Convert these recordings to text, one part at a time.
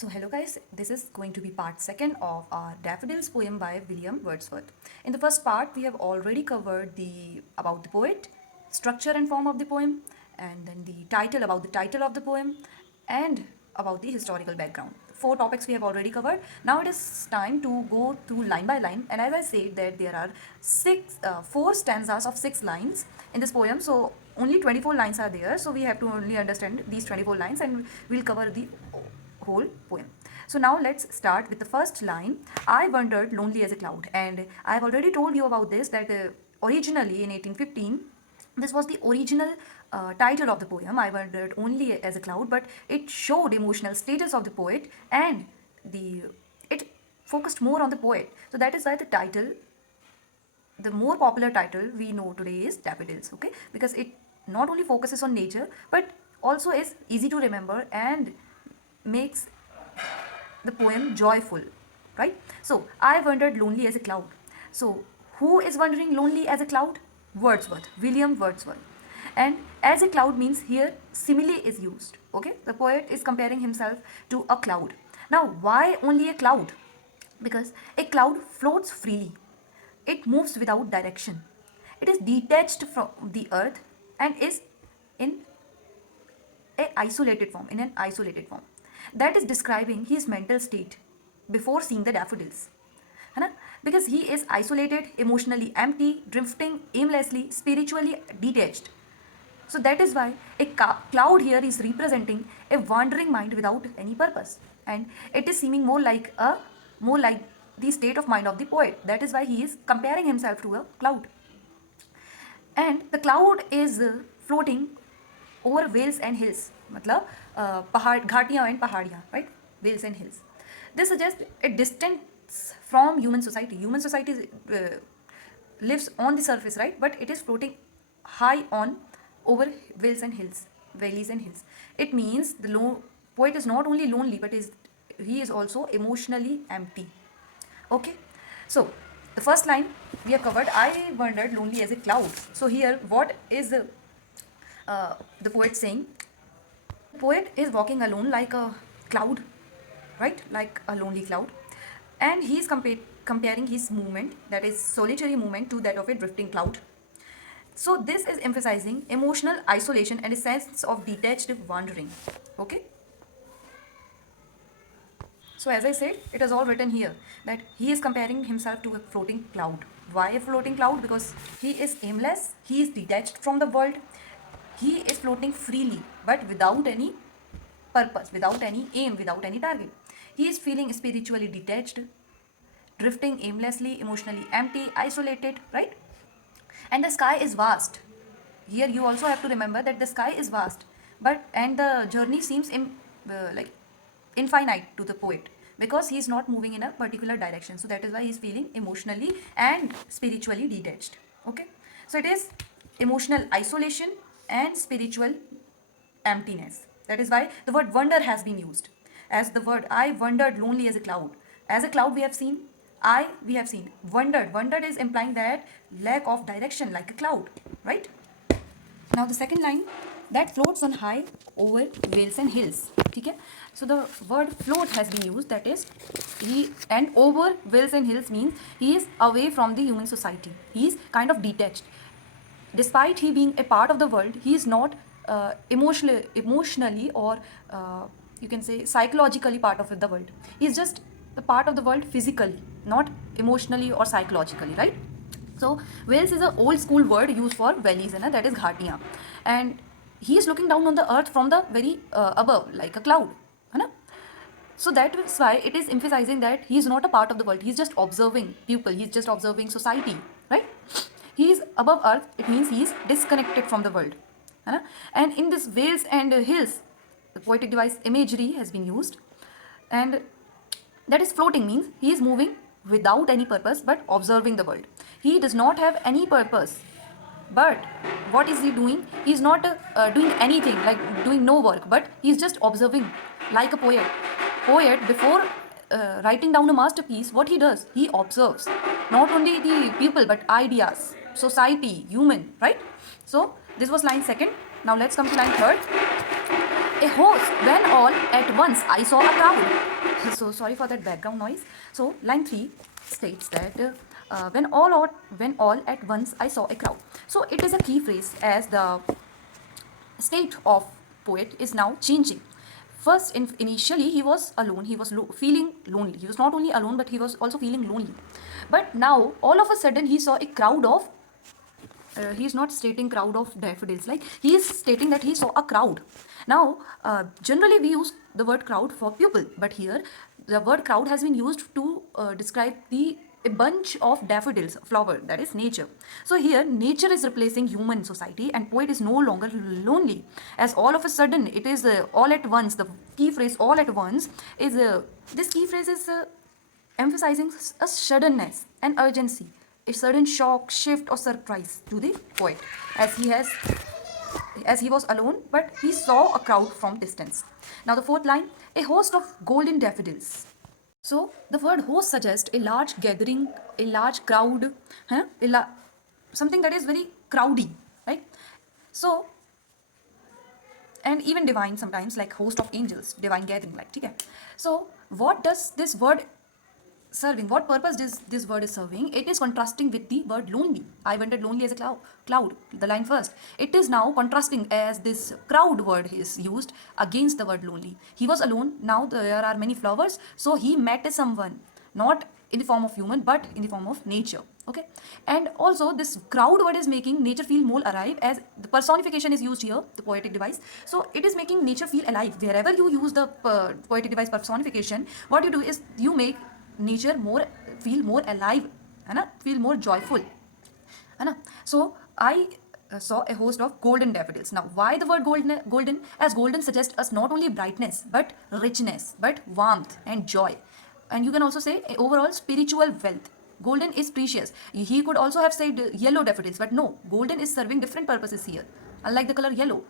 So hello guys, this is going to be part second of our Daffodils poem by William Wordsworth. In the first part, we have already covered the about the poet, structure and form of the poem, and then the title about the title of the poem, and about the historical background. Four topics we have already covered. Now it is time to go through line by line. And as I said that there are four stanzas of 6 lines in this poem. So only 24 lines are there. So we have to only understand these 24 lines, and we'll cover the whole poem. So now let's start with the first line. I wandered lonely as a cloud, and I've already told you about this that originally in 1815 this was the original title of the poem. I wandered only as a cloud, but it showed emotional status of the poet, and the it focused more on the poet. So that is why the title, the more popular title we know today is Daffodils, okay? Because it not only focuses on nature but also is easy to remember and makes the poem joyful, right? So I wandered lonely as a cloud. So who is wandering lonely as a cloud? Wordsworth, William Wordsworth. And as a cloud means here simile is used, okay? The poet is comparing himself to a cloud. Now why only a cloud? Because a cloud floats freely, it moves without direction, it is detached from the earth and is in in an isolated form. That is describing his mental state before seeing the daffodils. है ना? Because he is isolated, emotionally empty, drifting aimlessly, spiritually detached. So that is why a cloud here is representing a wandering mind without any purpose, and it is seeming more like the state of mind of the poet. That is why he is comparing himself to a cloud, and the cloud is floating over vales and hills, मतलब पहाड़ घाटियाँ and पहाड़ियाँ, right? Vales and hills. This suggests a distance from human society. Human society lives on the surface, right? But it is floating high on over vales and hills, valleys and hills. It means the poet is not only lonely, but he is also emotionally empty. Okay, so the first line we have covered. I wandered lonely as a cloud. So here, what is the poet saying? The poet is walking alone like a cloud, right? Like a lonely cloud, and he is comparing his movement, that is solitary movement, to that of a drifting cloud. So this is emphasizing emotional isolation and a sense of detached wandering. Okay. So as I said, it is all written here that he is comparing himself to a floating cloud. Why a floating cloud? Because he is aimless, he is detached from the world, he is floating freely but without any purpose, without any aim, without any target. He is feeling spiritually detached, drifting aimlessly, emotionally empty, isolated, right? And the sky is vast. Here you also have to remember that the sky is vast, and the journey seems like infinite to the poet, because he is not moving in a particular direction. So that is why he is feeling emotionally and spiritually detached. Okay, so it is emotional isolation and spiritual emptiness. That is why the word wonder has been used as the word. I wandered lonely as a cloud. As a cloud we have seen, we have seen wondered is implying that lack of direction, like a cloud, right? Now the second line, that floats on high over vales and hills. Okay, so the word float has been used, that is and over vales and hills means he is away from the human society, he is kind of detached. Despite he being a part of the world, he is not emotionally or you can say psychologically part of the world. He is just a part of the world physically, not emotionally or psychologically, right? So Wales is an old school word used for valleys, and that is ghatiyan, and he is looking down on the earth from the very above, like a cloud, है ना? So that is why it is emphasizing that he is not a part of the world. He is just observing people. He is just observing society, right? He is above earth. It means he is disconnected from the world, है ना? And in this vales and hills, the poetic device imagery has been used, and that is floating means he is moving without any purpose but observing the world. He does not have any purpose, but what is he doing? He is not doing anything, like doing no work, but he is just observing, like a poet before writing down a masterpiece. What he does, he observes not only the people but ideas, society, human, right? So this was line second. Now let's come to line third. A host, when all at once I saw a crowd. So sorry for that background noise. So line 3 states that when all at once I saw a crowd. So it is a key phrase as the state of poet is now changing. First, initially he was alone. He was feeling lonely. He was not only alone, but he was also feeling lonely. But now, all of a sudden, he saw a crowd of. He is not stating crowd of daffodils. Like he is stating that he saw a crowd. Now, generally we use the word crowd for people, but here the word crowd has been used to describe the a bunch of daffodils, flower, that is nature. So here nature is replacing human society and poet is no longer lonely, as all of a sudden it is all at once. The key phrase all at once is this key phrase is emphasizing a suddenness and urgency, a sudden shock, shift or surprise to the poet, as he was alone but he saw a crowd from distance. Now the fourth line, a host of golden daffodils. So the word host suggests a large gathering, a large crowd, huh? Something that is very crowdy, right? So, and even divine sometimes, like host of angels, divine gathering, like, okay. So what does this word serving? What purpose this word is serving? It is contrasting with the word lonely. I wanted lonely as a cloud, the line first. It is now contrasting as this crowd word is used against the word lonely. He was alone, now there are many flowers, so he met someone, not in the form of human, but in the form of nature. Okay, and also this crowd word is making nature feel more alive, as the personification is used here, the poetic device. So it is making nature feel alive. Wherever you use the poetic device personification, what you do is you make nature feel more alive, है ना, feel more joyful, है ना. So I saw a host of golden daffodils. Now why the word golden? As golden suggests us not only brightness but richness, but warmth and joy, and you can also say overall spiritual wealth. Golden is precious. He could also have said yellow daffodils, but no, golden is serving different purposes here. Unlike the color yellow,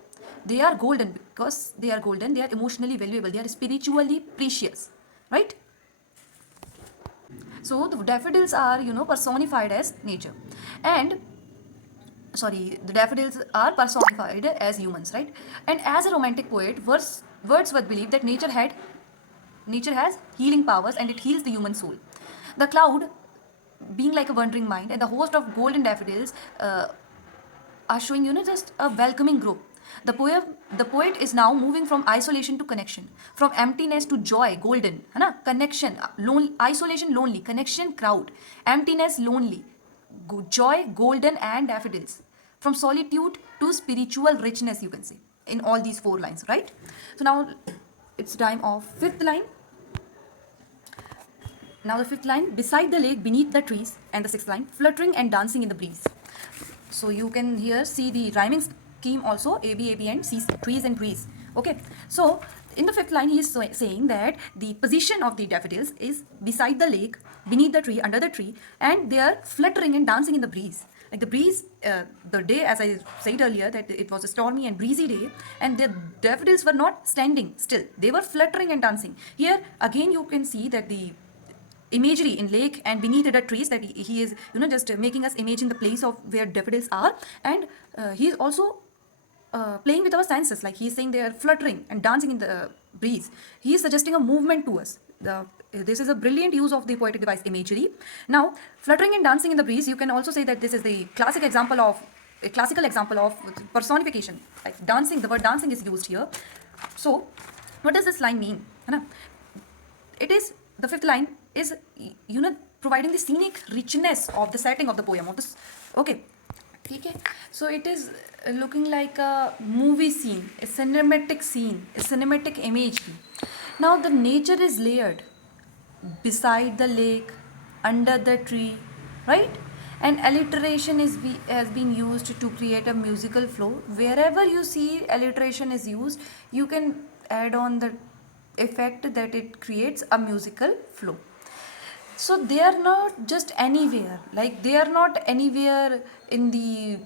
they are golden because they are golden, they are emotionally valuable, they are spiritually precious, right? So the daffodils are, personified as nature. And sorry, the daffodils are personified as humans, right? And as a romantic poet, Wordsworth believed that nature has healing powers and it heals the human soul. The cloud being like a wandering mind, and the host of golden daffodils are showing, just a welcoming group. The poet is now moving from isolation to connection, from emptiness to joy, golden, है ना? Connection, isolation, lonely, connection, crowd, emptiness, lonely, joy, golden, and daffodils. From solitude to spiritual richness, you can say, in all these 4 lines, right? So now it's time of 5th line. Now the 5th line, beside the lake, beneath the trees, and the 6th line, fluttering and dancing in the breeze. So you can here see the rhyming scheme also, A, B, and C, trees and breeze. Okay, so in the 5th line he is saying that the position of the daffodils is beside the lake, beneath the tree, under the tree, and they are fluttering and dancing in the breeze. Like the breeze, the day, as I said earlier, that it was a stormy and breezy day, and the daffodils were not standing still, they were fluttering and dancing. Here again you can see that the imagery in lake and beneath the trees, that he is just making us imagine the place of where daffodils are, and he is also playing with our senses, like he is saying they are fluttering and dancing in the breeze. He is suggesting a movement to us. This is a brilliant use of the poetic device imagery. Now fluttering and dancing in the breeze, you can also say that this is the classical example of personification, like dancing. The word dancing is used here. So what does this line mean? It is, the 5th line is providing the scenic richness of the setting of the poem, of this. Okay, so it is looking like a movie scene, a cinematic imagery. Now the nature is layered beside the lake, under the tree, right? And alliteration has been used to create a musical flow. Wherever you see alliteration is used, you can add on the effect that it creates a musical flow. So they are not just anywhere, like they are not anywhere in the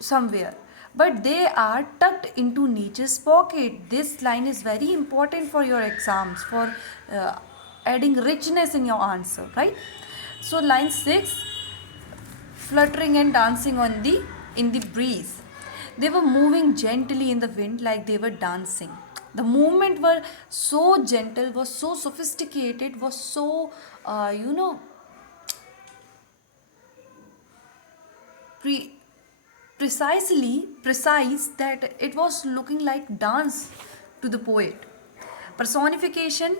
somewhere, but they are tucked into nature's pocket. This line is very important for your exams, for adding richness in your answer, right? So line 6, fluttering and dancing in the breeze. They were moving gently in the wind like they were dancing. The movement were so gentle, was so sophisticated, was so, you know, pre- precise that it was looking like dance to the poet. Personification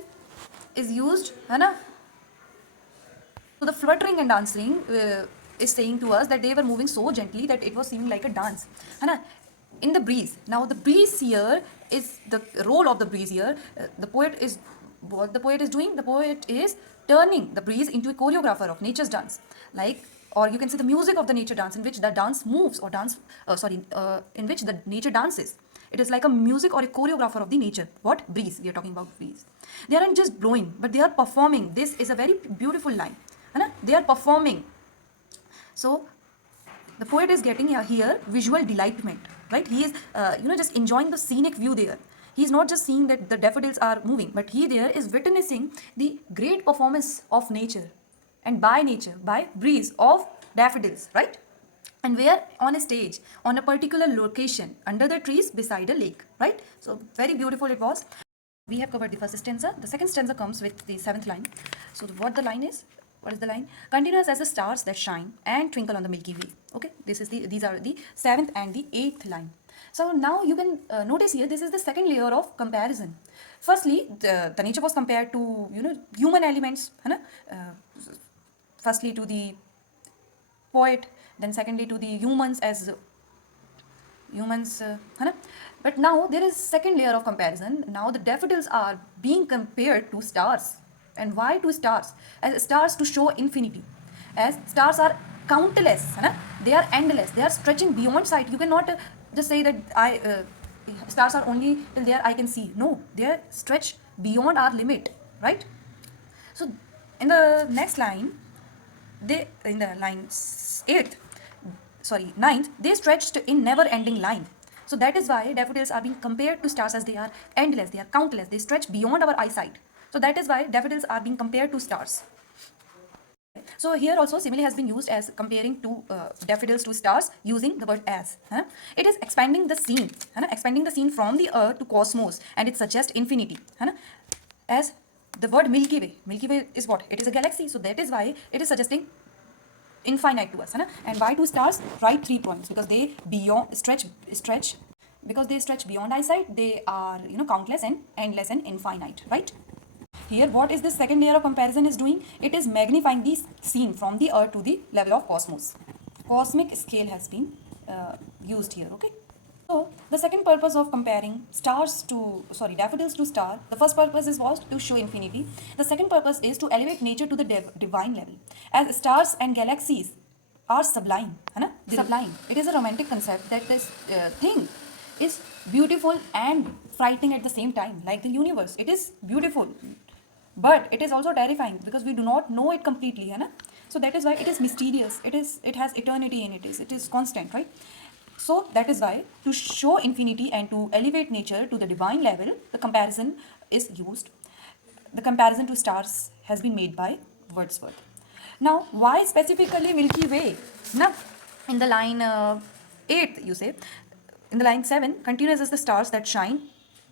is used, है ना? So the fluttering and dancing is saying to us that they were moving so gently that it was seeming like a dance, है ना? In the breeze. Now the breeze here is the role of the breeze here. The poet is what the poet is doing. The poet is turning the breeze into a choreographer of nature's dance, like, or you can say the music of the nature dance in which the dance moves or dance. In which the nature dances. It is like a music or a choreographer of the nature. What? Breeze. We are talking about breeze. They aren't just blowing, but they are performing. This is a very beautiful line. They are performing. So the poet is getting here visual delightment, right? He is, just enjoying the scenic view there. He is not just seeing that the daffodils are moving, but he there is witnessing the great performance of nature, and by nature, by breeze of daffodils, right? And we are on a stage, on a particular location, under the trees, beside a lake, right? So very beautiful it was. We have covered the first stanza. The second stanza comes with the seventh line. So what the line is? What is the line? Continuous as the stars that shine and twinkle on the Milky Way. Okay, these are the seventh and the eighth line. So now you can notice here, this is the second layer of comparison. Firstly, the nature was compared to human elements, firstly to the poet, then secondly to the humans as humans, है ना? But now there is second layer of comparison. Now the daffodils are being compared to stars. And why to stars? As stars to show infinity. As stars are countless, है ना? They are endless. They are stretching beyond sight. You cannot just say that stars are only till there I can see. No, they are stretched beyond our limit, right? So in the next line, in the line 9th, they stretched in never-ending line. So that is why daffodils are being compared to stars, as they are endless, they are countless, they stretch beyond our eyesight. So that is why daffodils are being compared to stars. So here also simile has been used as comparing to daffodils to stars using the word as. It is expanding the scene, expanding the scene from the earth to cosmos, and it suggests infinity. As the word Milky Way. Milky Way is what? It is a galaxy. So that is why it is suggesting infinite to us. And why two stars? Write 3 points, because they stretch because they stretch beyond eyesight. They are countless and endless and infinite, right? Here what is this second layer of comparison is doing? It is magnifying the scene from the earth to the level of cosmos. Cosmic scale has been used here, okay? So the second purpose of comparing daffodils to star, the first purpose was to show infinity. The second purpose is to elevate nature to the divine level. As stars and galaxies are sublime, sublime. It is a romantic concept that this thing is beautiful and frightening at the same time, like the universe. It is beautiful, but it is also terrifying because we do not know it completely, so that is why it is mysterious. It has eternity in it. It is constant, right? So that is why to show infinity and to elevate nature to the divine level, the comparison is used. The comparison to stars has been made by Wordsworth. Now, why specifically Milky Way? Now, in the line 8, you say, in the line 7, continuous as the stars that shine,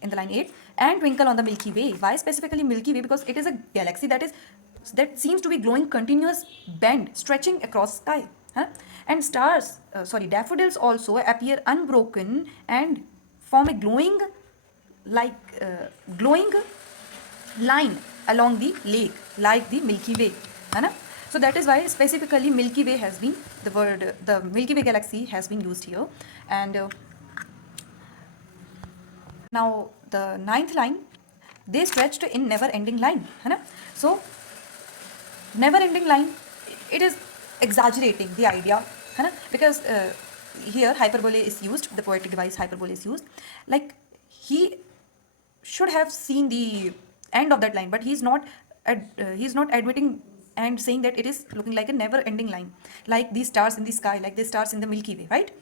in the line 8, and twinkle on the Milky Way. Why specifically Milky Way? Because it is a galaxy that seems to be glowing continuous band stretching across sky. And daffodils also appear unbroken and form a glowing line along the lake, like the Milky Way. So that is why specifically Milky Way has been, the Milky Way galaxy has been used here. And now the 9th line, they stretched in never-ending line. So never-ending line, it is exaggerating the idea, because here hyperbole is used, the poetic device hyperbole is used. Like, he should have seen the end of that line, but he's not admitting and saying that it is looking like a never-ending line, like these stars in the sky, like the stars in the Milky Way, right?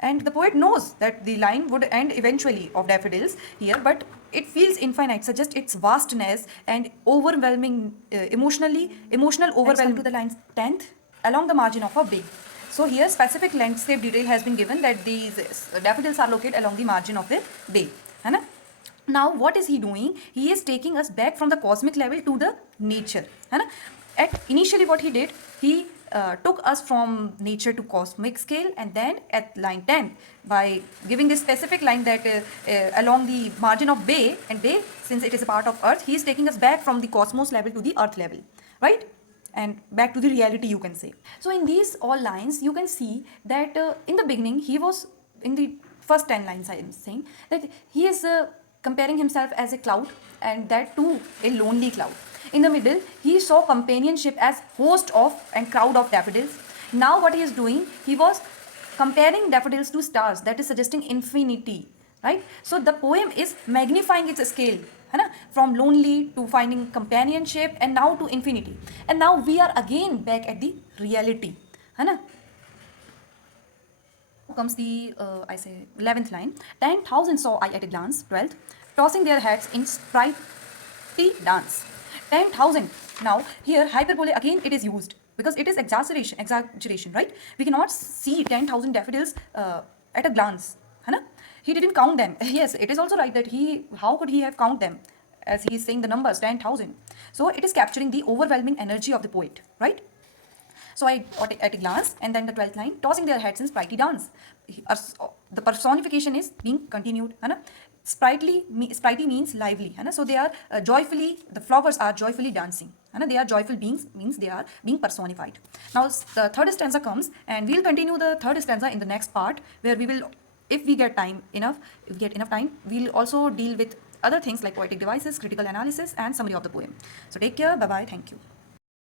And the poet knows that the line would end eventually of daffodils here, but it feels infinite, suggests its vastness and emotional overwhelm to the line 10th, along the margin of a bay. So here specific landscape detail has been given that these daffodils are located along the margin of the bay, है ना? Now what is he doing? He is taking us back from the cosmic level to the nature, है ना? At initially what he did, he took us from nature to cosmic scale, and then at line 10 by giving this specific line that along the margin of bay, and bay since it is a part of earth, he is taking us back from the cosmos level to the earth level, right? And back to the reality, you can say. So in these all lines you can see that in the beginning he was, in the first 10 lines I am saying that he is comparing himself as a cloud, and that too a lonely cloud. In the middle he saw companionship as host of and crowd of daffodils. Now what he is doing, he was comparing daffodils to stars, that is suggesting infinity, right? So the poem is magnifying its scale, है ना, from lonely to finding companionship and now to infinity. And now we are again back at the reality, है ना. Comes the I say 11th line. 10,000 saw I at a glance. 12th, tossing their heads in sprightly dance. 10,000. Now here hyperbole again it is used because it is exaggeration, right? We cannot see 10,000 daffodils at a glance, है ना. He didn't count them. Yes, it is also right that how could he have count them, as he is saying the numbers 10,000. So it is capturing the overwhelming energy of the poet, right? So I got it at a glance, and then the 12th line, tossing their heads in sprightly dance. The personification is being continued, है ना. Sprightly means lively, है ना. So they are joyfully, the flowers are joyfully dancing, है ना. They are joyful beings, means they are being personified. Now the third stanza comes, and we'll continue the third stanza in the next part, where we will, if we get enough time, we'll also deal with other things like poetic devices, critical analysis, and summary of the poem. So take care, bye bye, thank you.